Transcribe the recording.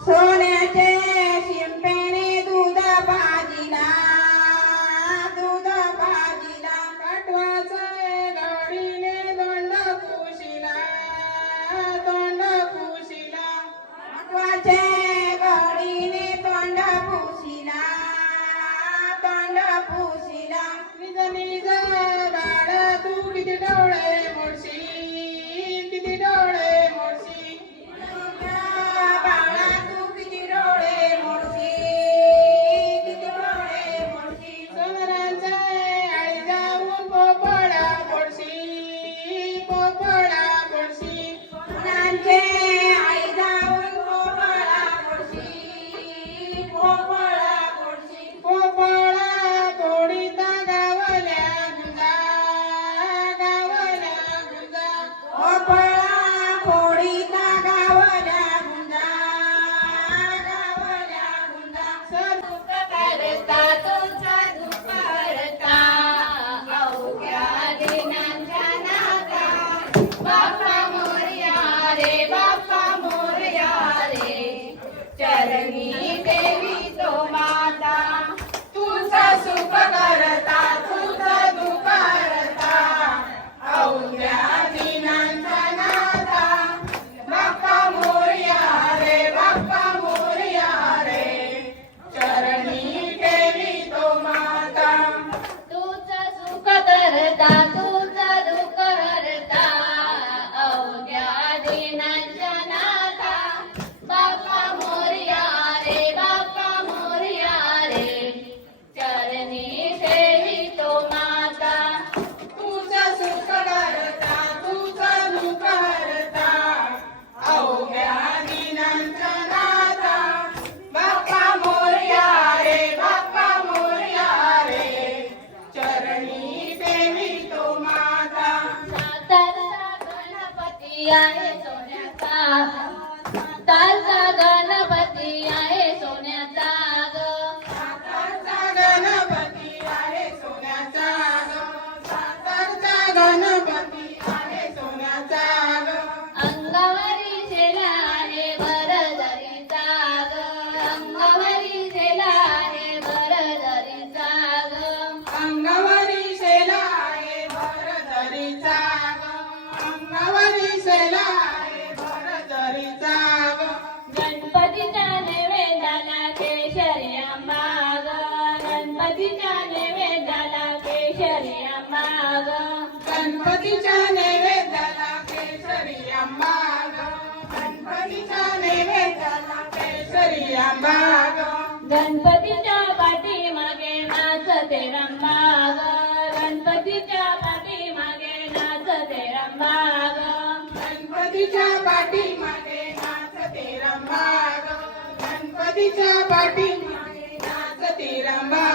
सोन्याचे शिंपेने दूध भाजीला काटवाचे गाडीने तोंड पुशिला काटवाचे गाडीने तोंड पुशिला निज निज बाळ तू किती डोळे मोडशी किती डोळे मोडशी बाळा तू किती डोळे मोडशी सोनारांचे आळी जाऊन पोपळा पडशी पोपळा पडशी सोनांचे आई जाऊन पोपळा पडशी पोपळा तोडीता गावल्या गुंजा पोपळा फोडीता गावल्या गुंजा दुःख करता तुझा दुःख करता अवघ्या दिनांच्या नाता बाप्पा मोरया रे बाप्पा मोरया रे चरणी देवी तो माता तुझा सुख करता तुझा दुःख करता अवघ्या दिनांच्या नाता बाप्पा मोरया रे बाप्पा मोरया रे चरणी देवी तो माता तुझं सुख करता तुझं दुःख करता अवघ्या दिनांच्या नाथा बाप्पा मोरया रे चरणी देवी तो माता तुझं सुख करता तुझं दुःख करता अवघ्या दिनांच्या नाथा बाप्पा मोरया रे चरणी देवी तो माता सातारचा गणपती आहे सोन्याचा सातारचा गणपती आहे सोन्याचा सातारचा गणपती आहे सोन्याचा सातारचा गणपती आहे सोन्याचा अंगावरी शेला आहे बरदरीचा अंगावरी शेला आहे बरदरीचा अंगावरी शेला आहे भरदरीचा अंगावरी शेला आहे भरदरीचा गणपतीच्या नैवेद्याला केशरी आंबा गणपतीच्या नैवेद्याला केशरी आंबा गणपतीच्या नैवेद्याला केशरी आंबा गणपतीच्या नैवेद्याला केशरी आंबा गणपतीच्या पाठीमागे नाचते रंबा गणपतीच्या पाठीमागे नाचते रंबा गणपतीच्या पाठीमागे नाचते रंबा गणपतीच्या पाठीमागे नाचते रंबा